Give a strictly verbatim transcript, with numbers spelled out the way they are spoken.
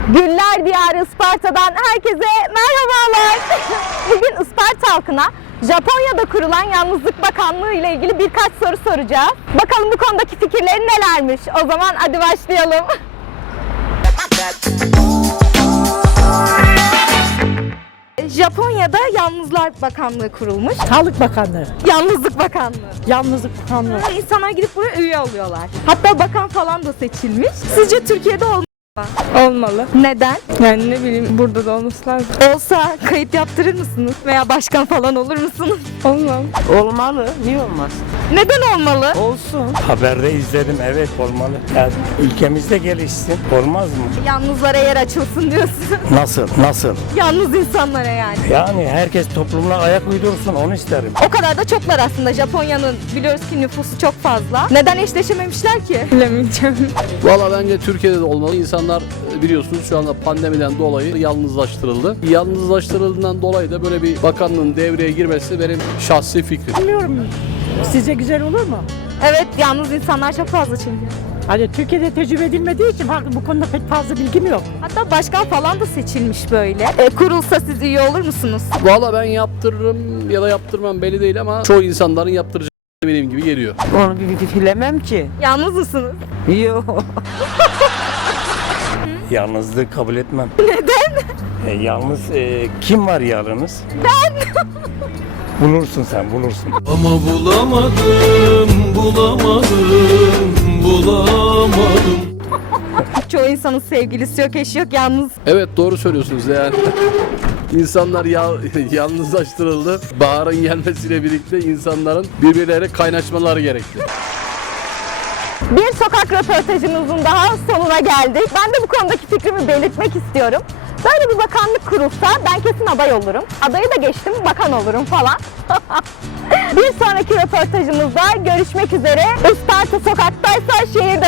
Güller Diyarı Isparta'dan herkese merhabalar. Bugün Isparta halkına Japonya'da kurulan Yalnızlık Bakanlığı ile ilgili birkaç soru soracağız. Bakalım bu konudaki fikirleri nelermiş? O zaman hadi başlayalım. Japonya'da Yalnızlar Bakanlığı kurulmuş. Sağlık Bakanlığı, Yalnızlık Bakanlığı. Yalnızlık Bakanlığı. İnsanlar gidip buraya üye oluyorlar. Hatta bakan falan da seçilmiş. Sizce Türkiye'de olmalı mı? Olmalı. Neden? Yani ne bileyim burada da olması lazım. Olsa kayıt yaptırır mısınız? Veya başkan falan olur musunuz? Olmaz. Olmalı. Niye olmaz? Neden olmalı? Olsun. Haberde izledim, evet olmalı. Yani ülkemizde gelişsin, olmaz mı? Yalnızlara yer açılsın diyorsun. Nasıl, nasıl? Yalnız insanlara yani. Yani herkes toplumuna ayak uydursun, onu isterim. O kadar da çoklar aslında. Japonya'nın biliyoruz ki nüfusu çok fazla. Neden eşleşememişler ki? Bilemeyeceğim. Valla bence Türkiye'de de olmalı. İnsanlar biliyorsunuz şu anda pandemiden dolayı yalnızlaştırıldı. Yalnızlaştırıldığından dolayı da böyle bir bakanlığın devreye girmesi benim şahsi fikrim. Bilmiyorum. Sizce güzel olur mu? Evet, yalnız insanlar çok fazla çünkü. Hani Türkiye'de tecrübe edilmediği için farklı, bu konuda pek fazla bilgim yok. Hatta başkan falan da seçilmiş böyle. E, kurulsa siz üye olur musunuz? Valla ben yaptırırım ya da yaptırmam belli değil ama çoğu insanların yaptıracağı benim gibi geliyor. Onu bir bilemem ki. Yalnız mısınız? Yok. Yalnızlığı kabul etmem. Neden? E, yalnız, e, kim var yalnız? Ben! Bulursun sen, bulursun. Ama bulamadım, bulamadım, bulamadım. Çoğu insanın sevgilisi yok, eşi yok, yalnız. Evet doğru söylüyorsunuz yani. İnsanlar ya, yalnızlaştırıldı. Baharın gelmesiyle birlikte insanların birbirleriyle kaynaşmaları gerekti. Bir sokak röportajımızın daha sonuna geldik. Ben de bu konudaki fikrimi belirtmek istiyorum. Böyle bir bakanlık kurulsa ben kesin aday olurum. Adayı da geçtim, bakan olurum falan. Bir sonraki röportajımızda görüşmek üzere. Isparta sokaktaysa şehirde